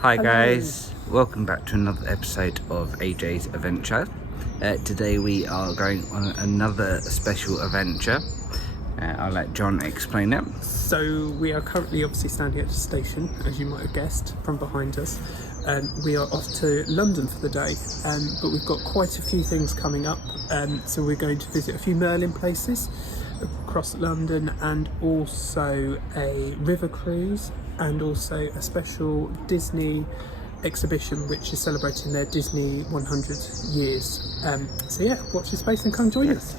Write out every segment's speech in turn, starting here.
Hi Hello. guys, welcome back to another episode of AJ's Adventure. Today we are going on another special adventure. I'll let John explain it. So we are currently obviously standing at the station, as you might have guessed from behind us. We are off to London for the day, but we've got quite a few things coming up. So we're going to visit a few Merlin places across London, and also a river cruise, and also a special Disney exhibition which is celebrating their Disney 100 years. So yeah, watch this space and come join us.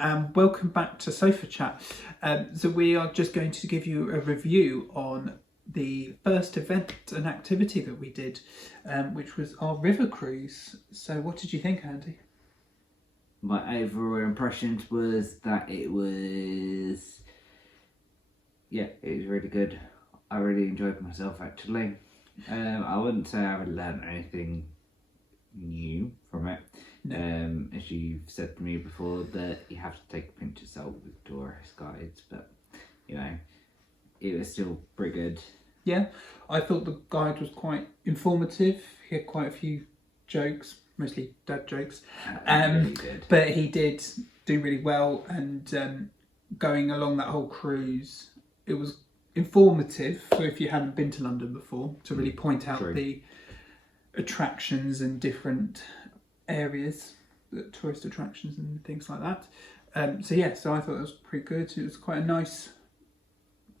and welcome back to Sofa Chat. So we are just going to give you a review on the first event and activity that we did, which was our river cruise. So what did you think, Andy? My overall impressions was that it was really good. I really enjoyed myself actually. I wouldn't say I haven't learned anything new from it. No. As you've said to me before, that you have to take a pinch of salt with tourist guides, but you know, it was still pretty good. Yeah, I thought the guide was quite informative. He had quite a few jokes, mostly dad jokes, Really did. But he did do really well, and going along that whole cruise, it was informative. So if you hadn't been to London before, to really point out the attractions and different areas, the tourist attractions and things like that. So I thought it was pretty good. It was quite a nice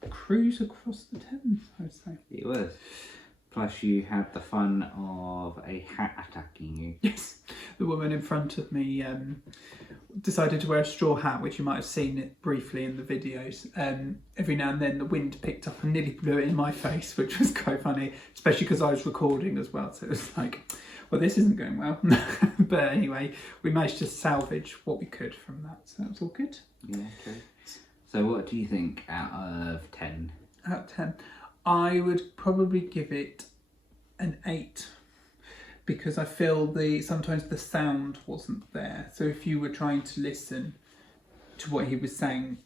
cruise across the Thames, I would say. It was. Plus you had the fun of a hat attacking you. Yes, the woman in front of me decided to wear a straw hat, which you might have seen it briefly in the videos. Every now and then the wind picked up and nearly blew it in my face, which was quite funny, especially because I was recording as well. So it was like, well, this isn't going well. But anyway, we managed to salvage what we could from that, so that was all good. Yeah, true. So what do you think out of 10? Out of 10, I would probably give it an 8, because I feel sometimes the sound wasn't there. So if you were trying to listen to what he was saying,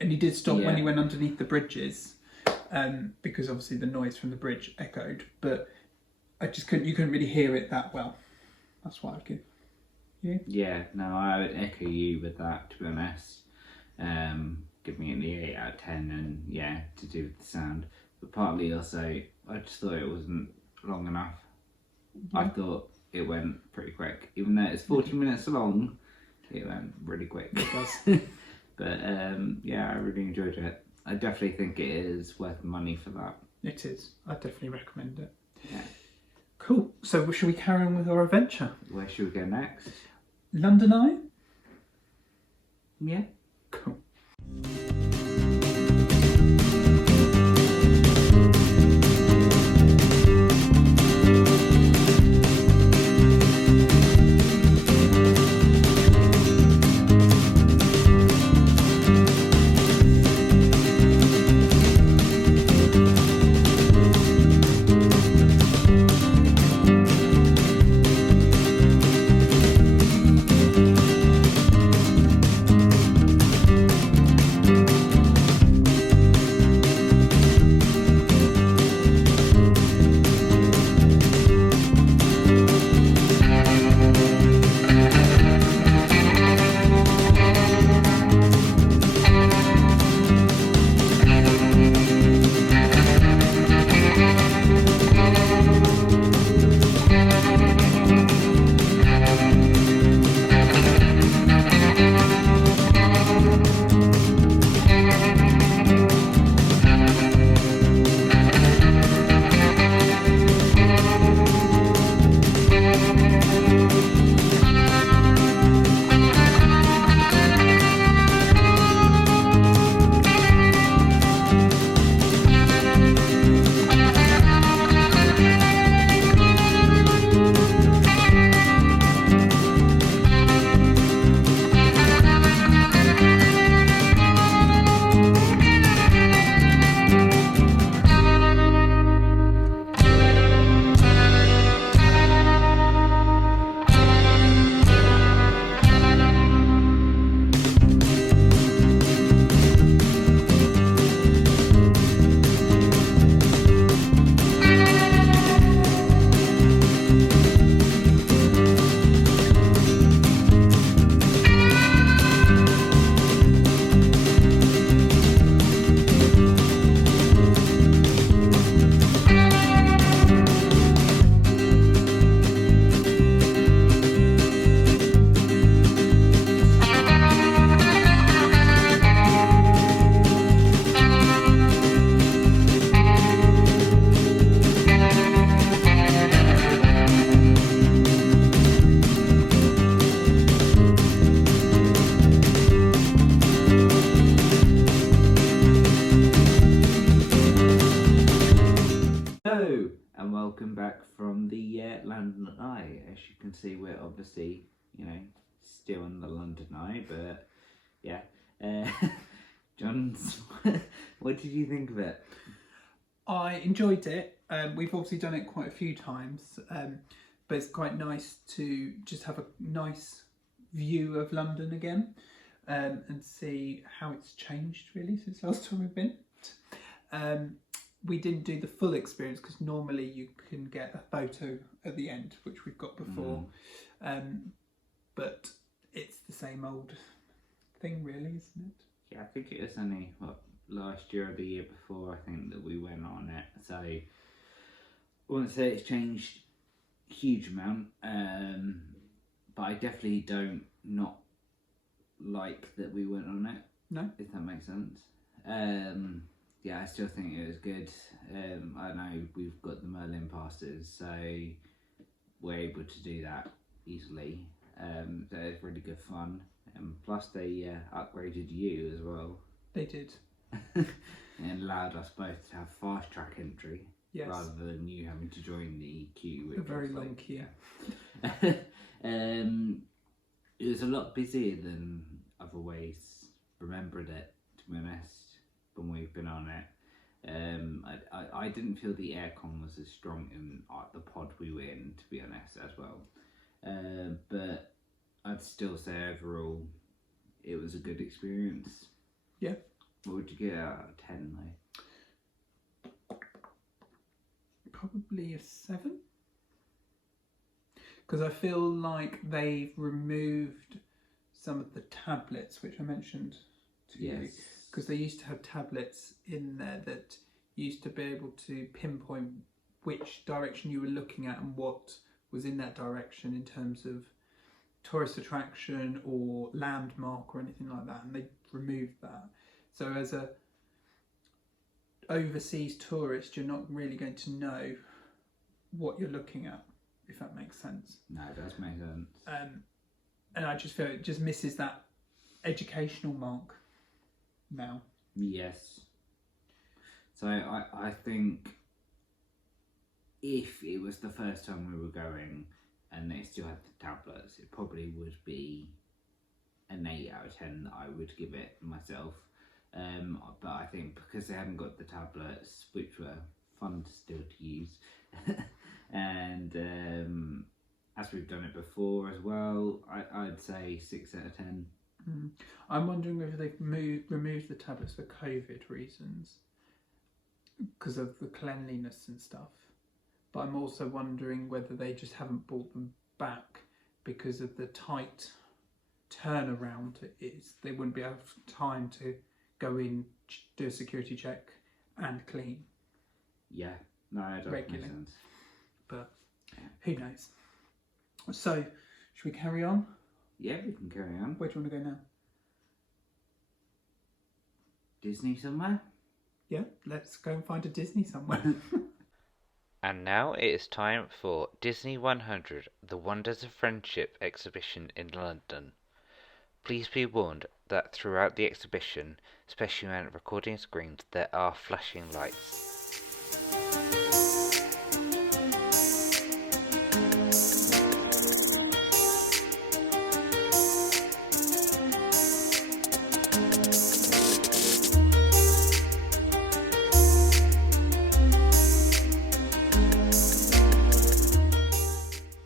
and he did stop when he went underneath the bridges, because obviously the noise from the bridge echoed, but you couldn't really hear it that well. That's what I'd give you. Yeah, no, I would echo you with that, to be honest. Giving it the 8 out of 10, and to do with the sound. But partly also, I just thought it wasn't long enough. Yeah. I thought it went pretty quick. Even though it's 40 minutes long, it went really quick. It does. But I really enjoyed it. I definitely think it is worth the money for that. It is. I definitely recommend it. Yeah. Cool. So should we carry on with our adventure? Where should we go next? London Eye? Yeah. Cool. Eye. As you can see, we're obviously, still in the London Eye, but yeah. John, what did you think of it? I enjoyed it. We've obviously done it quite a few times, but it's quite nice to just have a nice view of London again, and see how it's changed really since last time we've been. We didn't do the full experience because normally you can get a photo at the end, which we've got before, but it's the same old thing really, isn't it? Yeah, I think it was only last year or the year before, I think, that we went on it. So I wouldn't say it's changed a huge amount, but I definitely don't not like that we went on it. No, if that makes sense. Yeah, I still think it was good. I know we've got the Merlin passes, so we're able to do that easily. So it's really good fun. Plus they upgraded you as well. They did. And allowed us both to have fast track entry, yes, rather than you having to join the queue. A very long queue. It was a lot busier than I've always remembered it, to be honest, when we've been on it. I didn't feel the aircon was as strong in the pod we were in, to be honest, as well. But I'd still say overall it was a good experience. Yeah. What would you get out of 10 though? Probably a 7. Because I feel like they've removed some of the tablets, which I mentioned to you. Because they used to have tablets in there that used to be able to pinpoint which direction you were looking at and what was in that direction in terms of tourist attraction or landmark or anything like that, and they removed that. So as a overseas tourist, you're not really going to know what you're looking at, if that makes sense. No, it does make sense. And I just feel it just misses that educational mark now. Yes. So I think if it was the first time we were going and they still had the tablets, it probably would be an 8 out of 10 that I would give it myself. But I think because they hadn't got the tablets, which were fun still to use, and as we've done it before as well, I'd say 6 out of 10. I'm wondering whether they've removed the tablets for COVID reasons, because of the cleanliness and stuff. But I'm also wondering whether they just haven't brought them back because of the tight turnaround it is. They wouldn't be able to have time to go in, do a security check and clean. Yeah, no, it does make sense. But who knows? So, should we carry on? Yeah, we can carry on. Where do you want to go now? Disney somewhere? Yeah, let's go and find a Disney somewhere. And now it is time for Disney100, The Wonders of Friendship Exhibition in London. Please be warned that throughout the exhibition, especially when recording screens, there are flashing lights.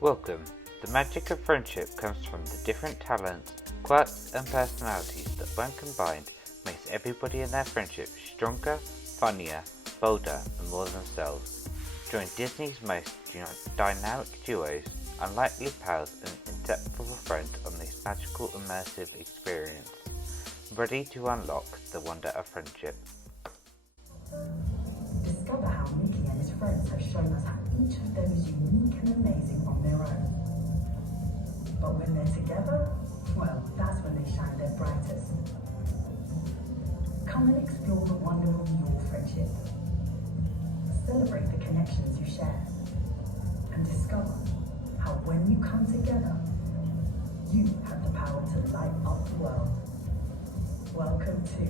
Welcome. The magic of friendship comes from the different talents, quirks and personalities that when combined makes everybody in their friendship stronger, funnier, bolder and more themselves. Join Disney's most dynamic duos, unlikely pals and inseparable friends on this magical immersive experience. Ready to unlock the wonder of friendship. Discover how Mickey and his friends have shown us how each of them is unique and amazing on their own. But when they're together, well, that's when they shine their brightest. Come and explore the wonder of your friendship. Celebrate the connections you share. And discover how when you come together, you have the power to light up the world. Welcome to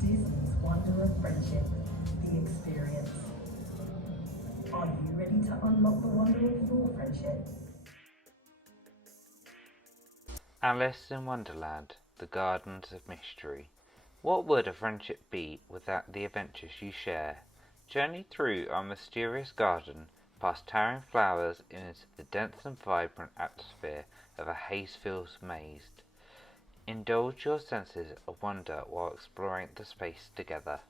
Disney's Wonder of Friendship, the experience. Are you ready ready to unlock the wonder of your friendship? Alice in Wonderland, the Gardens of Mystery. What would a friendship be without the adventures you share? Journey through our mysterious garden, past towering flowers and into the dense and vibrant atmosphere of a haze-filled maze. Indulge your senses of wonder while exploring the space together.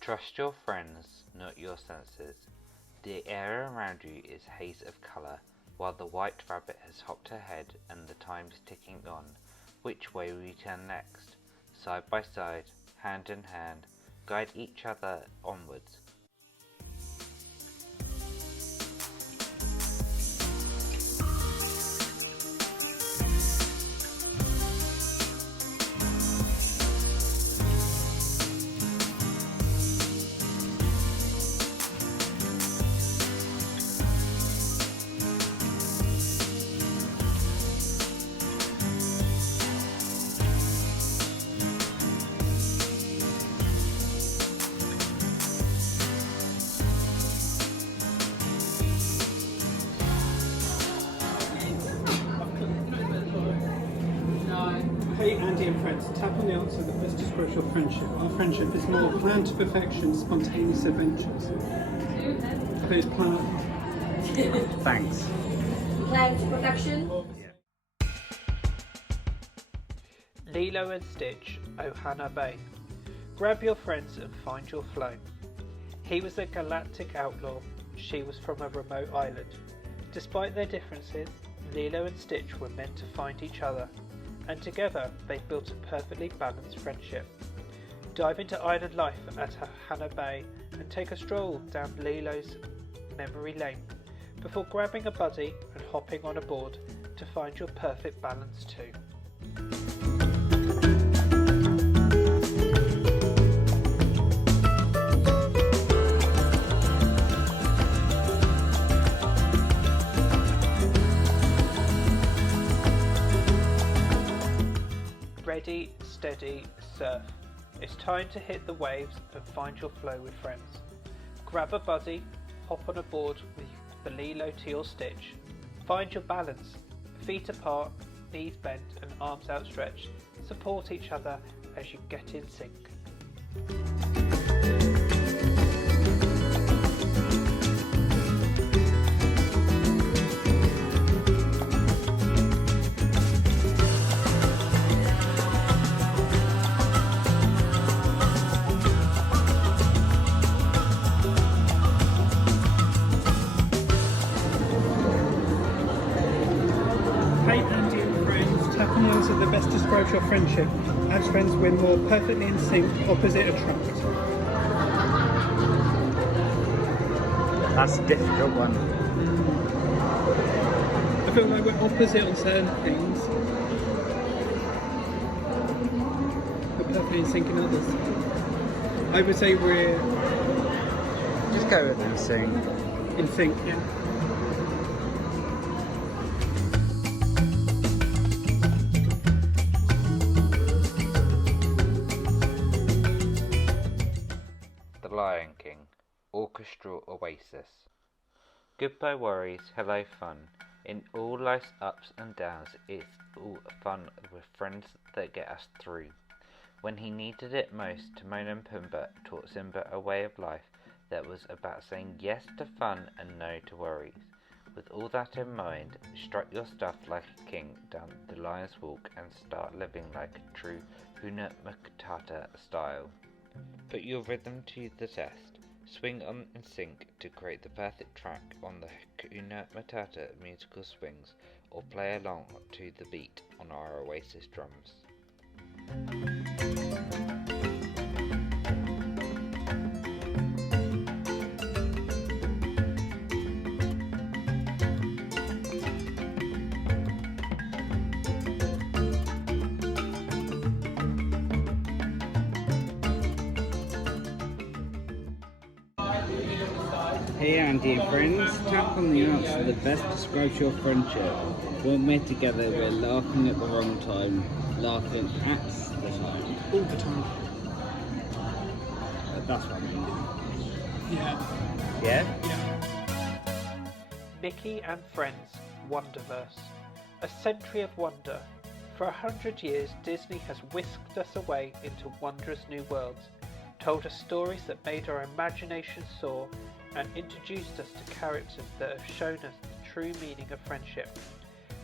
Trust your friends, not your senses. The air around you is a haze of colour, while the white rabbit has hopped ahead and the time's ticking on. Which way will we turn next? Side by side, hand in hand, guide each other onwards. Hey Andy and friends, tap on the answer that best describes your friendship. Our friendship is more planned to perfection, spontaneous adventures. I think it's planned. Thanks. Planned to perfection. Lilo and Stitch, Ohana Bay. Grab your friends and find your flow. He was a galactic outlaw, she was from a remote island. Despite their differences, Lilo and Stitch were meant to find each other, and together they built a perfectly balanced friendship. Dive into island life at Ohana Bay and take a stroll down Lilo's memory lane before grabbing a buddy and hopping on a board to find your perfect balance too. Ready, steady, surf. It's time to hit the waves and find your flow with friends. Grab a buddy, hop on a board with the Lilo to Stitch. Find your balance. Feet apart, knees bent and arms outstretched. Support each other as you get in sync. Hey Andy and friends, tap on the answer that best describes your friendship. As friends, we're more perfectly in sync, opposite attract. That's a difficult one. I feel like we're opposite on certain things, but perfectly in sync in others. I would say we're Just go with them, sing. in sync, yeah. The Lion King. All orchestral oasis. Goodbye worries, hello fun. In all life's ups and downs, it's all fun with friends that get us through. When he needed it most, Timon and Pumbaa taught Simba a way of life that was about saying yes to fun and no to worries. With all that in mind, strut your stuff like a king down the Lion's Walk and start living like a true Hakuna Matata style. Put your rhythm to the test. Swing on in sync to create the perfect track on the Hakuna Matata musical swings, or play along to the beat on our Oasis drums. Hey Andy and friends, tap on the answer that best describes your friendship. When we're together, we're laughing at the wrong time, laughing at the time. All the time. That's what I mean. Yeah. Yeah? Yeah. Mickey and Friends Wonderverse. A century of wonder. For 100 years, Disney has whisked us away into wondrous new worlds, told us stories that made our imagination soar, and introduced us to characters that have shown us the true meaning of friendship.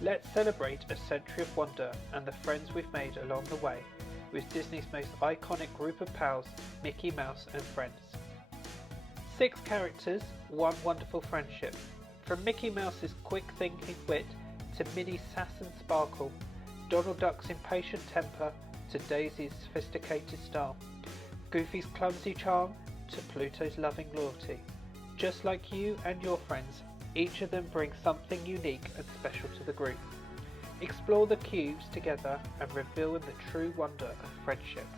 Let's celebrate a century of wonder and the friends we've made along the way with Disney's most iconic group of pals, Mickey Mouse and Friends. 6 characters, one wonderful friendship. From Mickey Mouse's quick thinking wit to Minnie's sass and sparkle, Donald Duck's impatient temper to Daisy's sophisticated style, Goofy's clumsy charm to Pluto's loving loyalty. Just like you and your friends, each of them brings something unique and special to the group. Explore the cubes together and revel in the true wonder of friendship.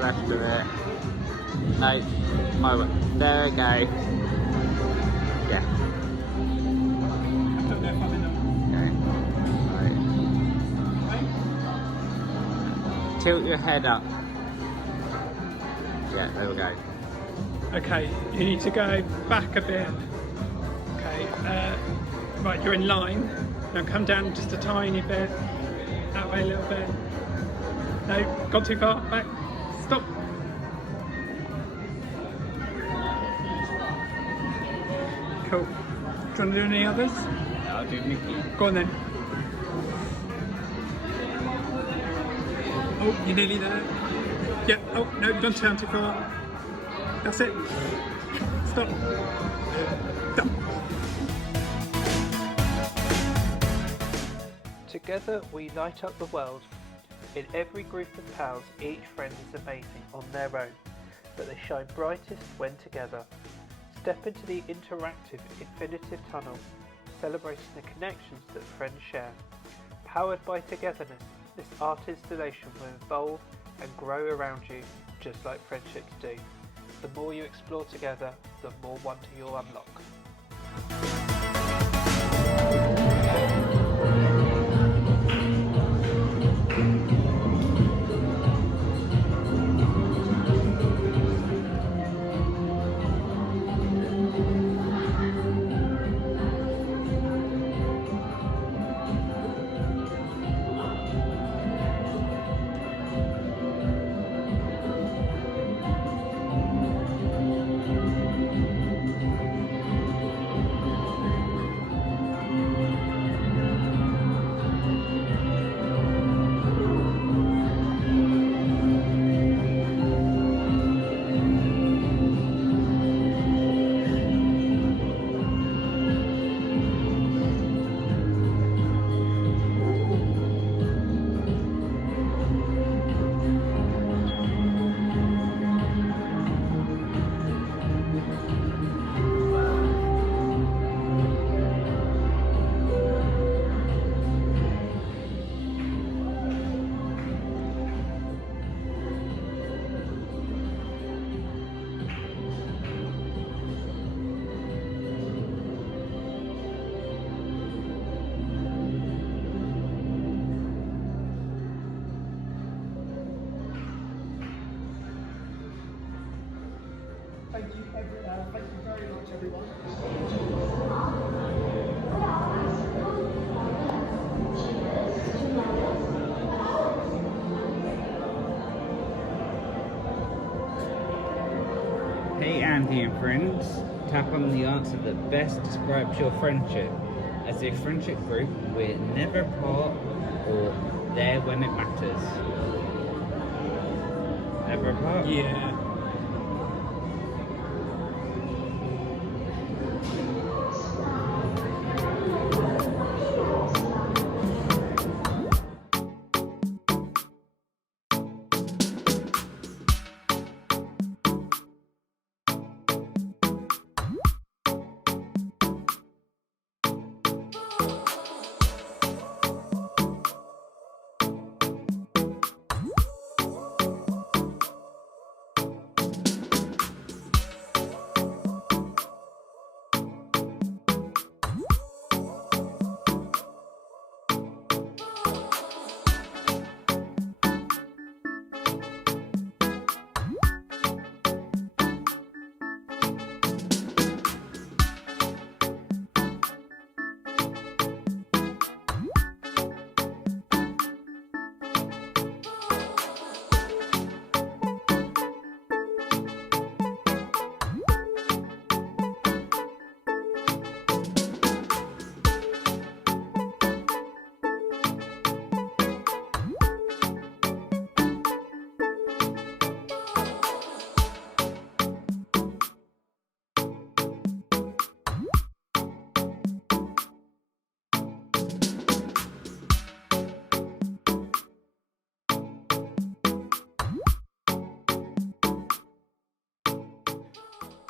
Left of it. No, my way. There we go. Yeah. Okay. Right. Tilt your head up. Yeah, there we go. Okay, you need to go back a bit. Okay, right, you're in line. Now come down just a tiny bit. That way a little bit. No, gone too far. Back. Stop. Cool. Do you want to do any others? I'll do Mickey. Go on then. Oh, you're nearly there. Yeah, oh, no, you've gone down too far. That's it. Stop. Stop. Together we light up the world. In every group of pals, each friend is amazing on their own, but they shine brightest when together. Step into the interactive infinitive tunnel, celebrating the connections that friends share. Powered by togetherness, this art installation will evolve and grow around you, just like friendships do. The more you explore together, the more wonder you'll unlock. Thank you very much, everyone. Hey Andy and friends, tap on the answer that best describes your friendship. As a friendship group, we're never apart or there when it matters. Never apart? Yeah.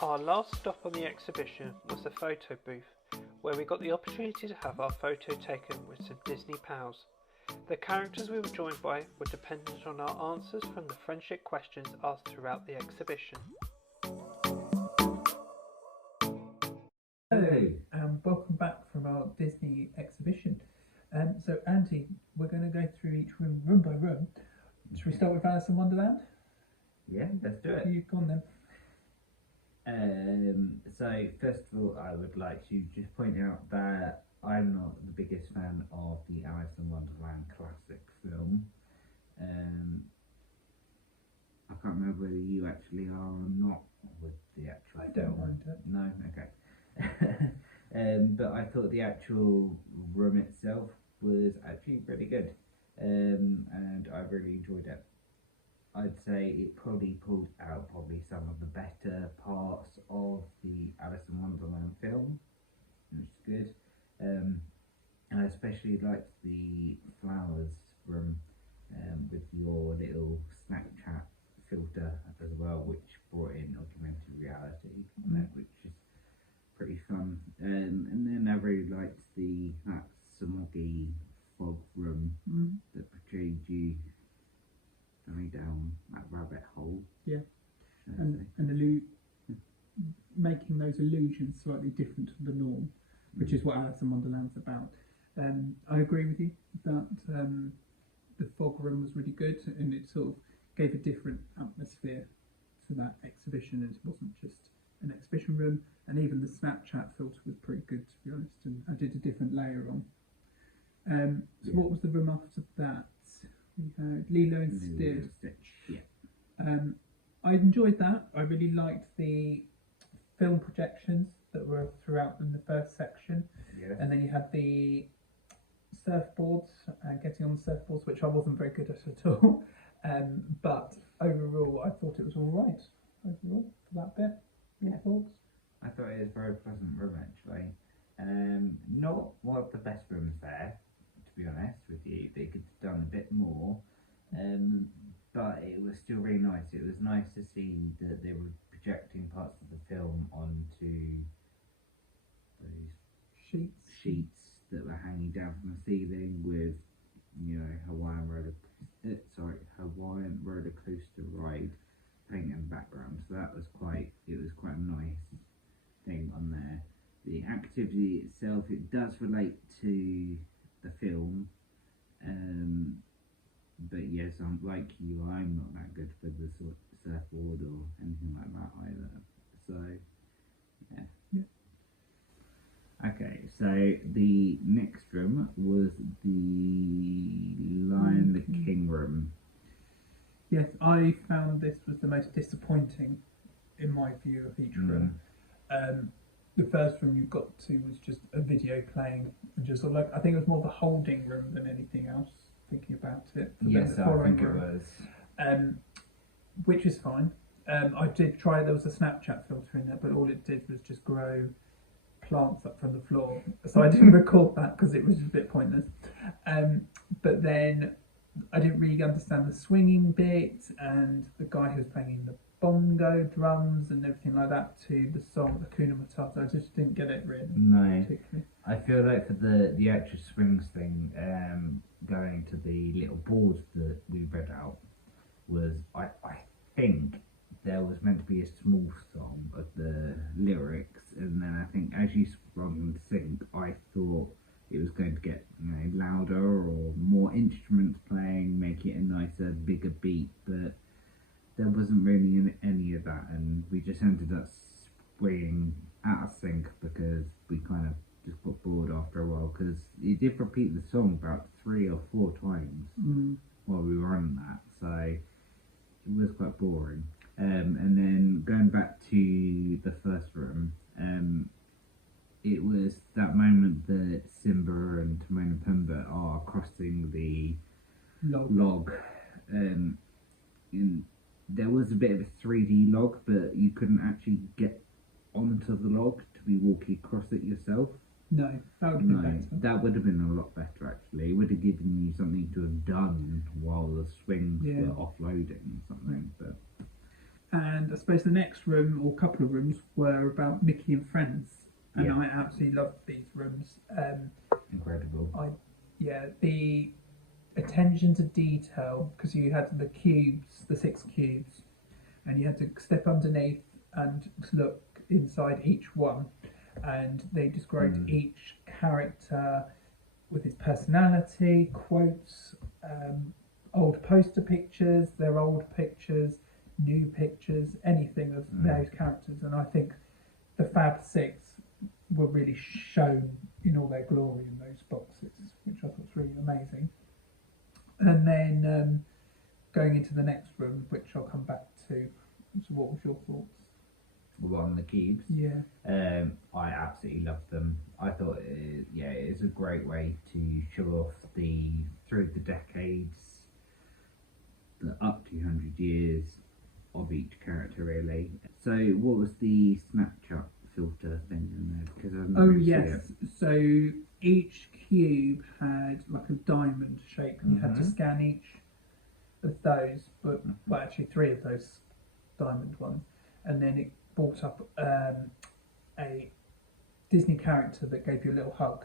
Our last stop on the exhibition was the photo booth, where we got the opportunity to have our photo taken with some Disney pals. The characters we were joined by were dependent on our answers from the friendship questions asked throughout the exhibition. Hello, and welcome back from our Disney exhibition. So Andy, we're going to go through each room by room. Should we start with Alice in Wonderland? Yeah, let's do it. You've gone then. So first of all, I would like to just point out that I'm not the biggest fan of the Alice in Wonderland classic film. I can't remember whether you actually are or not with the actual I don't mind it. No? Okay. But I thought the actual room itself was actually pretty good. and I really enjoyed it. I'd say it probably pulled out some of the better parts of the Alice in Wonderland film, which is good. And I especially liked the flowers room with your little Snapchat filter as well, which brought in augmented reality on it, which is pretty fun. And then I really liked that smoggy fog room that portrayed you going down that rabbit hole. Yeah, and making those illusions slightly different to the norm, which is what Alice in Wonderland's about. I agree with you that the fog room was really good, and it sort of gave a different atmosphere to that exhibition. It wasn't just an exhibition room, and even the Snapchat filter was pretty good, to be honest, and I did a different layer on. What was the room after that? We had Lilo and Stitch. Yeah. I enjoyed that. I really liked the film projections that were throughout in the first section. Yeah. And then you had the surfboards, getting on the surfboards, which I wasn't very good at all. But overall, I thought it was all right. Overall, for that bit. Your thoughts? I thought it was a very pleasant room, actually. Not one of the best rooms there, to be honest with you. They could have done a bit more, but it was still really nice. It was nice to see that they were projecting parts of the film onto those sheets that were hanging down from the ceiling with, Hawaiian roller coaster ride paint in the background. So it was quite a nice thing on there. The activity itself, it does relate to the film, but yes, I'm like you, I'm not that good for the surfboard or anything like that either. So yeah. Okay, so the next room was the Lion the King room. Yes, I found this was the most disappointing in my view of each room. The first room you got to was just a video playing, and just sort of I think it was more the holding room than anything else, thinking about it. Yes, I think it was. Which is fine. I did try, there was a Snapchat filter in there, but all it did was just grow plants up from the floor. So I didn't record that because it was a bit pointless. But then I didn't really understand the swinging bit, and the guy who was playing the bongo drums and everything like that to the song Hakuna Matata. I just didn't get it really. No, particularly. I feel like for the actual swings thing, going to the little board that we read out was, I think there was meant to be a small song of the lyrics, and then I think as you sprung and sync, I thought it was going to get louder or more instruments playing, make it a nicer, bigger beat, but there wasn't really any of that, and we just ended up springing out of sync because we kind of just got bored after a while, because it did repeat the song about 3 or 4 times while we were on that, so it was quite boring. And then going back to the first room, it was that moment that Simba and Timon and Pumbaa are crossing the log. There was a bit of a 3D log, but you couldn't actually get onto the log to be walking across it yourself. No, that would have been better. That would have been a lot better actually. It would have given you something to have done while the swings were offloading or something. But and I suppose the next room, or couple of rooms, were about Mickey and Friends, and I absolutely loved these rooms. Incredible. The attention to detail, because you had the cubes, the 6 cubes, and you had to step underneath and look inside each one, and they described each character with his personality, quotes, old poster pictures, their old pictures, new pictures, anything of those characters, and I think the Fab Six were really shown in all their glory in those boxes, which I thought was really amazing. And then going into the next room, which I'll come back to. So what was your thoughts? On the cubes? Yeah. I absolutely loved them. I thought it is a great way to show off through the decades of each character really. So what was the Snapchat filter thing in there? Because I didn't Oh really see yes, it. so each cube had like a diamond shape, and you had to Mhm. scan each of those, but well, actually 3 of those diamond ones, and then it brought up a Disney character that gave you a little hug.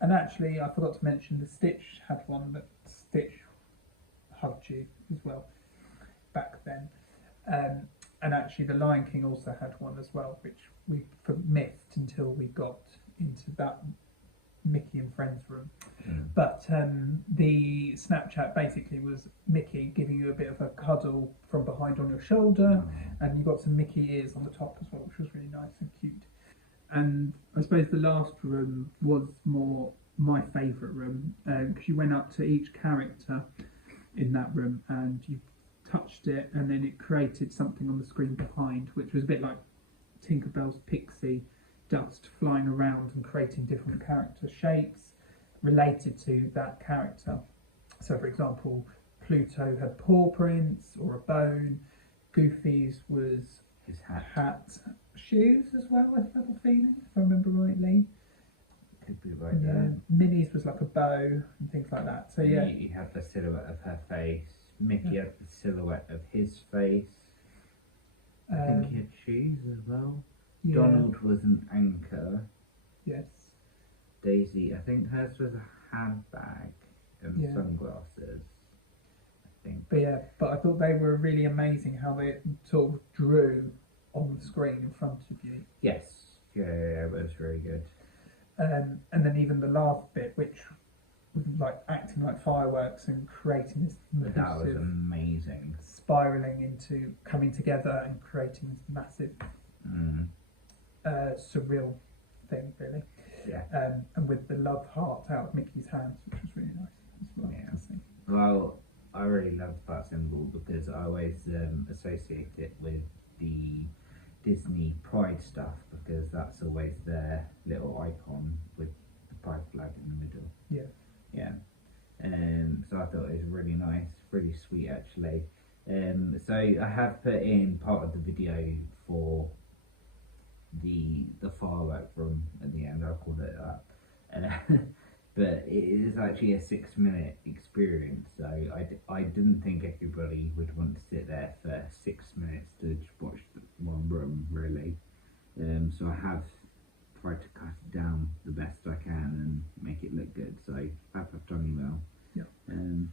And actually, I forgot to mention the Stitch had one that Stitch hugged you as well back then. And actually, the Lion King also had one as well, which we missed until we got into that Mickey and Friends room. But the Snapchat basically was Mickey giving you a bit of a cuddle from behind on your shoulder, and you got some Mickey ears on the top as well, which was really nice and cute. And I suppose the last room was more my favourite room, because you went up to each character in that room and you touched it, and then it created something on the screen behind, which was a bit like Tinkerbell's pixie dust flying around and creating different character shapes related to that character. So for example, Pluto had paw prints or a bone, Goofy's was His hat. Shoes as well, I have a feeling, if I remember rightly. Could be right there. Minnie's was like a bow and things like that. So yeah, You had the silhouette of her face. Mickey had the silhouette of his face. I think he had shoes as well. yeah, Donald was an anchor. yes, Daisy, I think hers was a handbag and Yeah. sunglasses. I think. but I thought they were really amazing how they sort of drew on the screen in front of you. Yes. Yeah, it was really good. And then even the last bit, which was like acting like fireworks and creating this That was massive amazing. spiraling into coming together and creating this massive surreal thing, really. Yeah. And with the love heart out of Mickey's hands, which was really nice as well Yeah. to see. Well, I really love that symbol because I always associate it with the Disney Pride stuff, because that's always their little icon with the Pride flag in the middle. Yeah. Yeah. So I thought it was really nice, really sweet actually. So I have put in part of the video for the firework room at the end. I called it that. But it is actually a 6-minute experience, so I didn't think everybody would want to sit there for 6 minutes to just watch one room, really. So I have tried to cut it down the best I can and make it look good, so I've done you well. Yeah.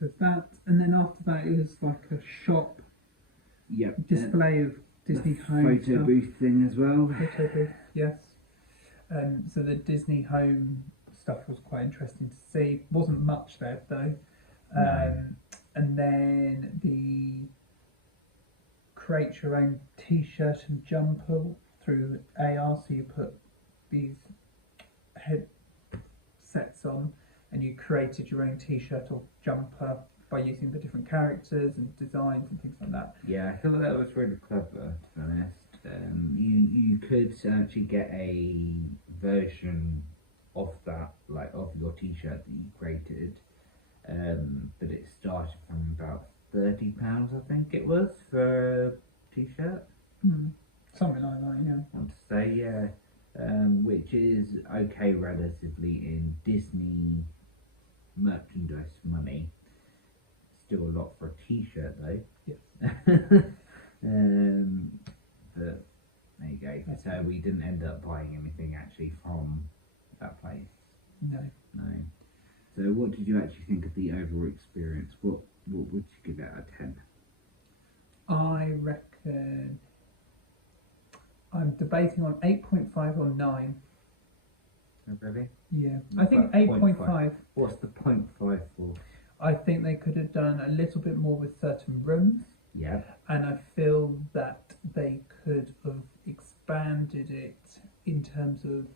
So that, and then after that it was like a shop display of Disney home photo stuff. booth thing as well. Photo booth, yes. So the Disney home stuff was quite interesting to see. Wasn't much there though. No. And then the create your own t-shirt and jumper through AR. So you put these headsets on and you created your own t-shirt or jumper by using the different characters and designs and things like that. Yeah, I thought that was really clever, to be honest. You could actually get a version of that, like of your t-shirt that you created, but it started from about £30, I think it was, for a t-shirt. Something like that, yeah. I want to say, yeah, which is okay relatively in Disney merchandise money. Still a lot for a t-shirt though. Yes. But there you go. So we didn't end up buying anything actually from that place. No. No. So what did you actually think of the overall experience? What would you give it out of 10? I reckon I'm debating on 8.5 or 9. Oh, really? Yeah. I What's think that, 8.5. What's the 0.5 for? I think they could have done a little bit more with certain rooms, Yeah. and I feel that they could have expanded it in terms of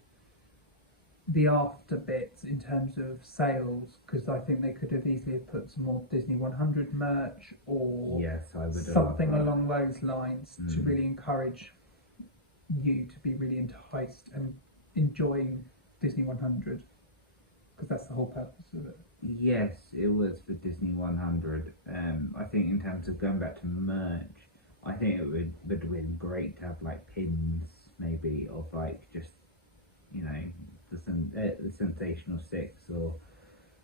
the after bits, in terms of sales, because I think they could have easily put some more Disney100 merch or Yes, I would. something along those lines to Mm. really encourage you to be really enticed and enjoying Disney100, because that's the whole purpose of it. Yes, it was for Disney 100. I think in terms of going back to merch, I think it would have been great to have like pins, maybe, of like just, you know, the sensational six, or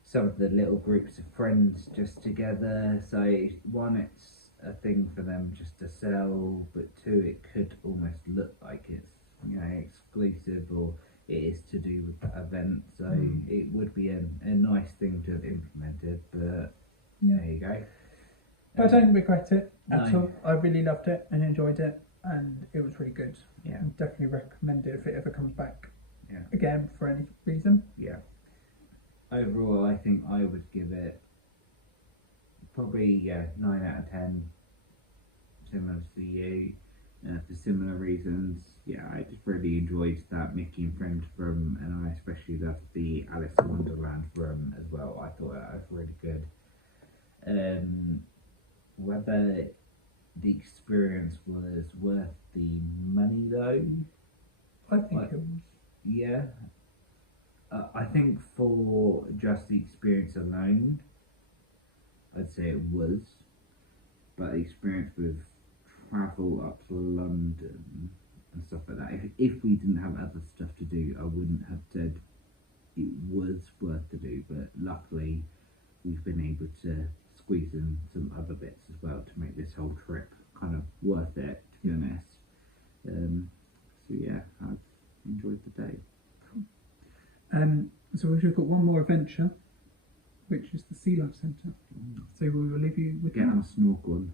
some of the little groups of friends just together. So one, it's a thing for them just to sell, but two, it could almost look like it's, you know, exclusive, or it is to do with that event. So it would be a nice thing to have implemented, but Yeah. there you go. But I don't regret it at No. all. I really loved it and enjoyed it, and it was really good. Yeah. And definitely recommend it if it ever comes back Yeah. again for any reason. Yeah. Overall, I think I would give it probably 9 out of 10. Similar to you, for similar reasons. Yeah, I just really enjoyed that Mickey and Friends room, and I especially loved the Alice in Wonderland room as well. I thought that was really good. Whether the experience was worth the money though, I think Like- it was. yeah. I think for just the experience alone, I'd say it was. But the experience with travel up to London and stuff like that, if we didn't have other stuff to do, I wouldn't have said it was worth to do. But luckily, we've been able to squeeze in some other bits as well to make this whole trip kind of worth it, to be honest. So yeah, I've enjoyed the day. So we've got one more adventure, which is the Sea Life Centre. So we will leave you with Get that. on snorkeling.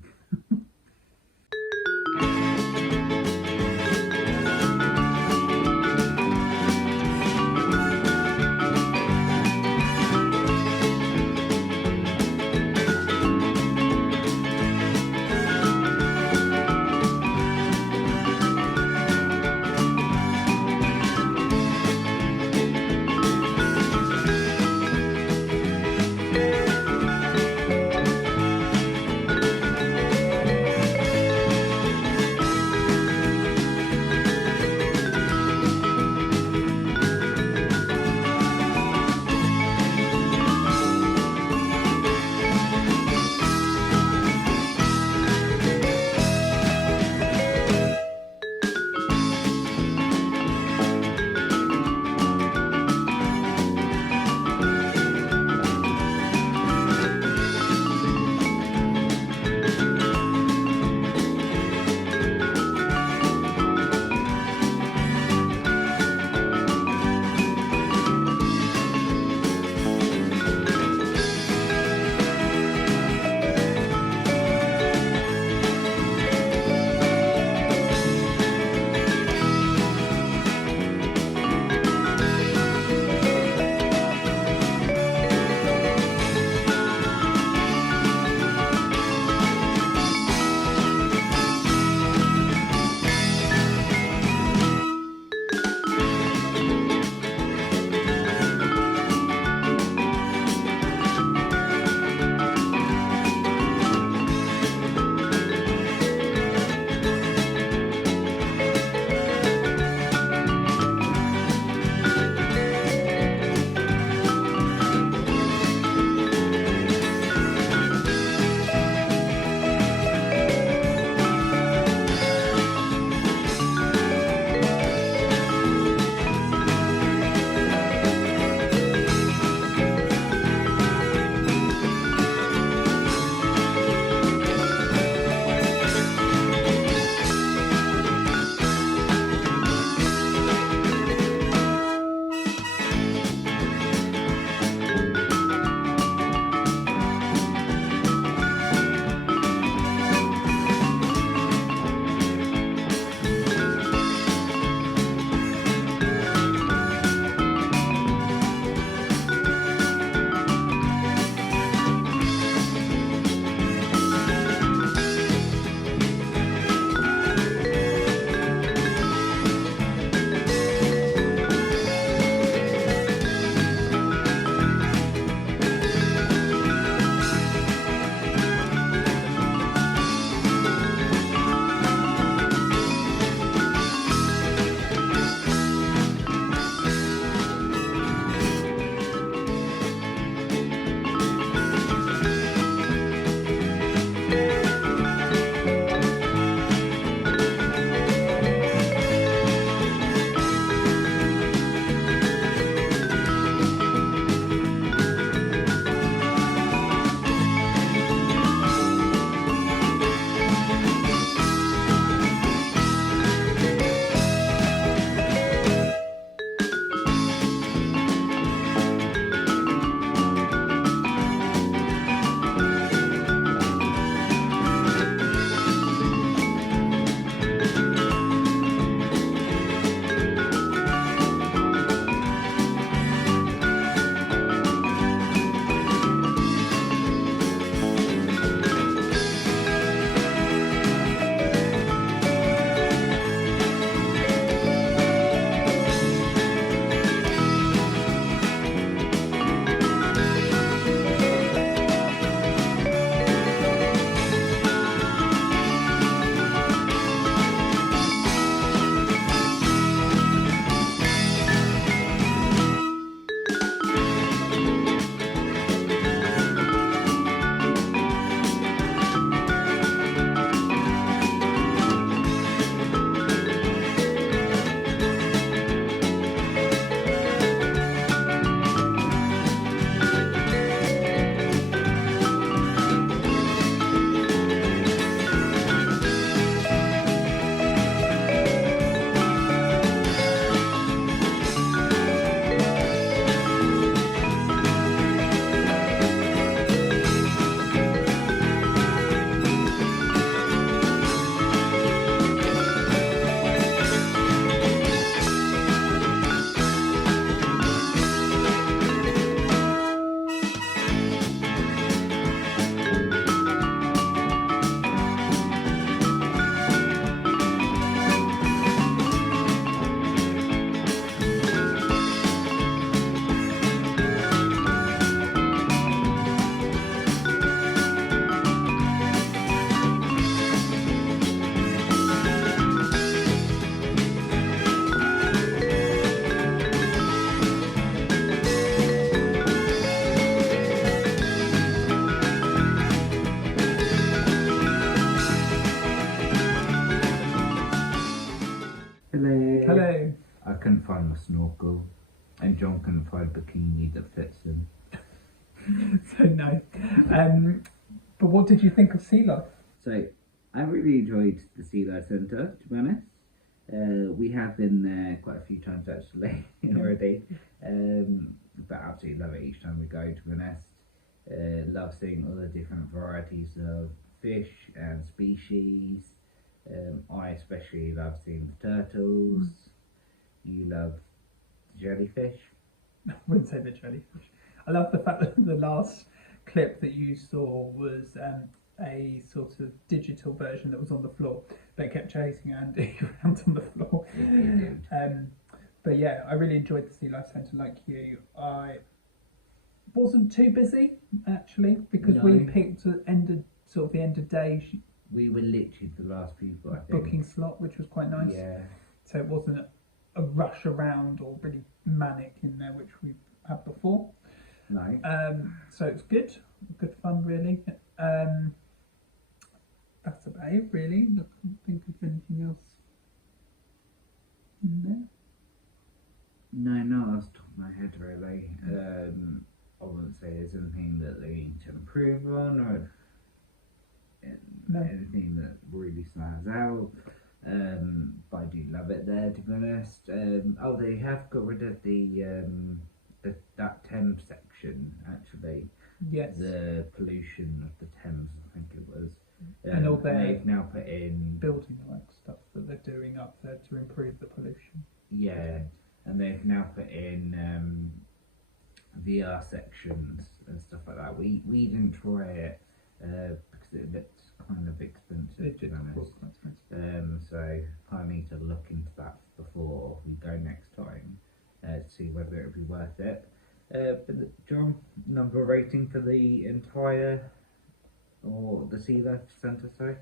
Hello. I couldn't find my snorkel, and John couldn't find bikini that fits him. So no. But what did you think of Sea Life? So I really enjoyed the Sea Life Centre, to be honest. We have been there quite a few times actually already, but absolutely love it each time we go, to be honest. Love seeing all the different varieties of fish and species. I especially love seeing the turtles. You love the jellyfish. I wouldn't say the jellyfish. I love the fact that the last clip that you saw was a sort of digital version that was on the floor that kept chasing Andy around on the floor. But yeah, I really enjoyed the Sea Life Centre like you. I wasn't too busy actually because we picked the end of day We were literally the last people, I think. booking slot, which was quite nice. Yeah. So it wasn't a rush around or really manic in there, which we've had before. No. So it's good fun really. That's about it really. I can't think of anything else in there. No, not off the top of my head really. I wouldn't say there's anything that they need to improve on or anything that really stands out. But I do love it there, to be honest. They have got rid of that Thames section actually. Yes. The pollution of the Thames, I think it was. And all they've now put in building work stuff that they're doing up there to improve the pollution. Yeah, and they've now put in VR sections and stuff like that. We didn't try it because it looked kind of expensive, to be honest. So I need to look into that before we go next time to see whether it would be worth it. But John, number rating for the entire or the Sea Life Centre, sorry?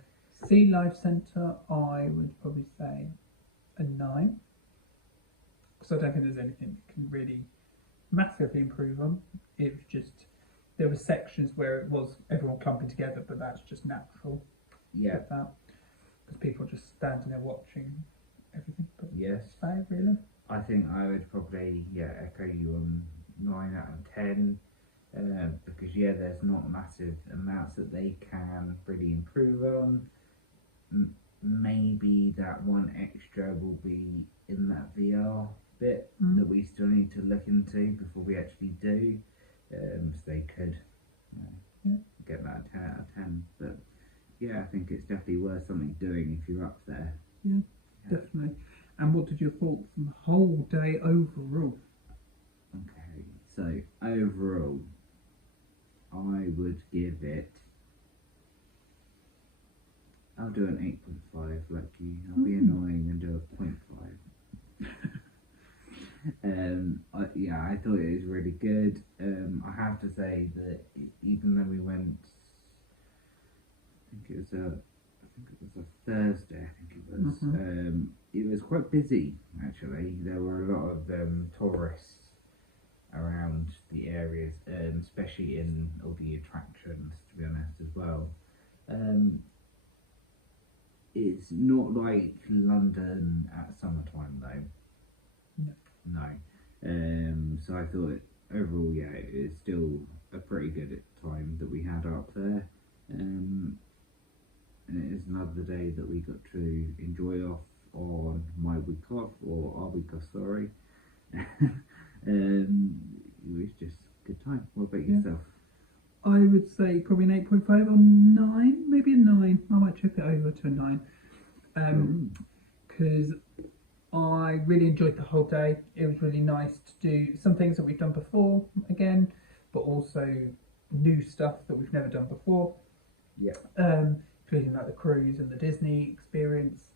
Sea Life Centre, I would probably say a 9. Because I don't think there's anything you can really massively improve on. It was just, there were sections where it was everyone clumping together, but that's just natural. Yeah. Because people are just standing there watching everything. But yes. 5 really. I think I would probably echo you on 9 out of 10. Because there's not massive amounts that they can really improve on. Maybe that one extra will be in that VR bit that we still need to look into before we actually do. So they could get that 10 out of 10. But I think it's definitely worth something doing if you're up there. Yeah, definitely. And what did you thought from the whole day overall? Okay, so overall, I would give it. I'll do an 8.5 like you. I'll be annoying and do a 0.5. I thought it was really good. I have to say that even though we went, I think it was a Thursday. It was quite busy actually. There were a lot of tourists around the areas, especially in all the attractions, to be honest, as well. It's not like London at summertime though. No. So I thought overall, it was still a pretty good time that we had up there. And it is another day that we got to enjoy off on my week off, or our week off, sorry. It was just a good time. What about yourself? I would say probably an 8.5 or 9, maybe a 9. I might chip it over to a 9. Because I really enjoyed the whole day. It was really nice to do some things that we've done before again, but also new stuff that we've never done before. Yeah. Including like the cruise and the Disney experience.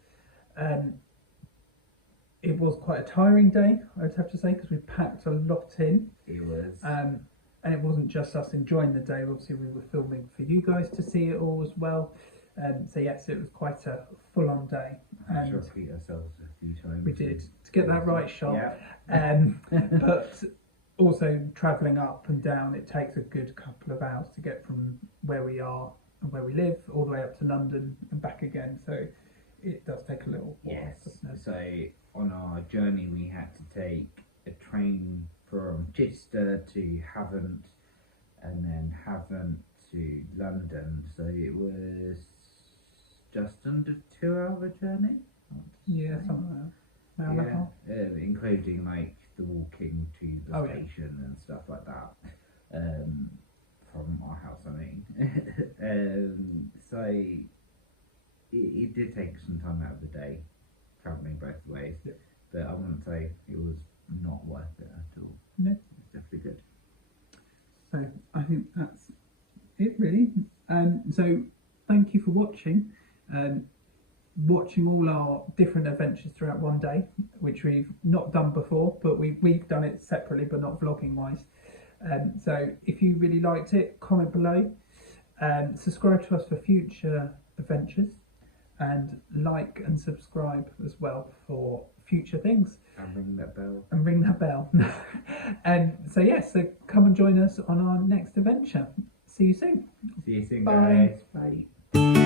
It was quite a tiring day, I'd have to say, because we packed a lot in. It was. And it wasn't just us enjoying the day. Obviously, we were filming for you guys to see it all as well. So yes, it was quite a full-on day. I'm sure we beat ourselves a few times. We did, to get that right shot. Yeah. But also travelling up and down, it takes a good couple of hours to get from where we are and where we live all the way up to London and back again. So it does take a little while. Yes. Doesn't it? So on our our journey, we had to take a train from Chichester to Havant, and then Havant to London. So it was just under 2 hour journey. Yeah, something like that. Hour and a half. Including like the walking to the Oh, yeah. station and stuff like that. From our house, I mean. So it did take some time out of the day travelling both ways, Yeah. but I wouldn't say it was not worth it at all. No. It's definitely good. So I think that's it really. So thank you for watching. Watching all our different adventures throughout one day, which we've not done before, but we've done it separately, but not vlogging wise. So if you really liked it, comment below, subscribe to us for future adventures, and like and subscribe as well for future things. And ring that bell. And ring that bell. So yes, so come and join us on our next adventure. See you soon. See you soon, Bye. guys. Bye.